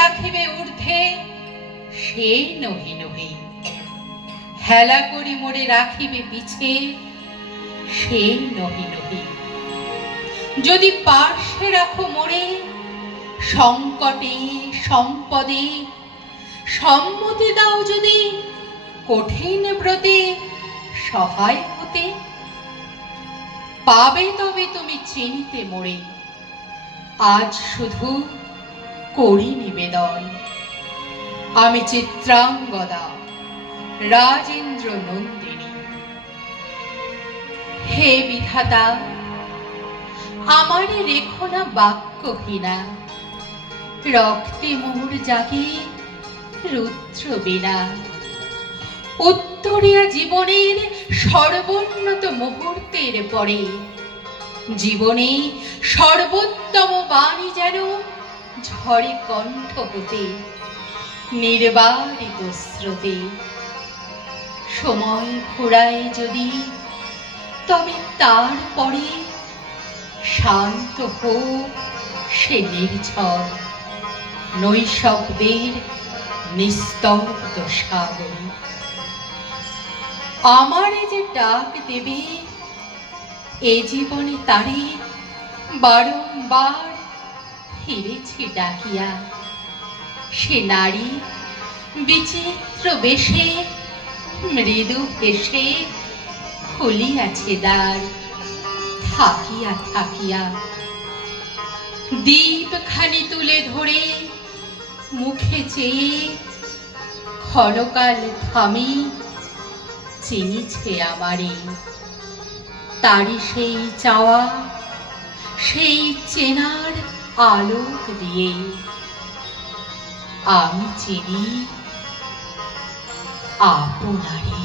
রাখিবে ঊর্ধ্বে সে নহি নহি, হেলা করি মোরে রাখিবে পিছে সে নহি নহি। যদি পার্শ্বে রাখো মোরে সংকটে সম্পদে, সম্মতি দাও যদি কঠিন ব্রতে সহায় হতে, পাবে তবে তুমি চিনিতে মোরে আজ শুধু করি নিবেদন। আমি চিত্রাঙ্গদা রাজেন্দ্র নন্দিনী। হে বিধাতা, আমারে রেখো না বাক্যহীনা, রক্তে মোর জাগে রুদ্র বীণা। উত্তরিয়া জীবনের সর্বোন্নত মুহূর্তের পরে জীবনে সর্বোত্তম বাণী যেন ঝরে কণ্ঠ হতে নির্বারিত স্রোতে। সময় ঘোরায় যদি তবে তারপরে শান্ত হোক সে নির্ঝর নৈশব্দের নিস্তব্ধ সাগরে। আমারে যে ডাক দেবে এ জীবনে তারে বারংবার ফিরেছি ডাকিয়া। সে নারী বিচিত্র বেশে মৃদু হেসে খুলিয়াছে দ্বার থাকিয়া থাকিয়া। দীপ খানি তুলে ধরে মুখে চেয়ে ক্ষণকাল থামি চিনিছে আমারে। তারি সেই চাওয়া সেই চেনার আলোক দিয়ে আমি চিনি আপনারে।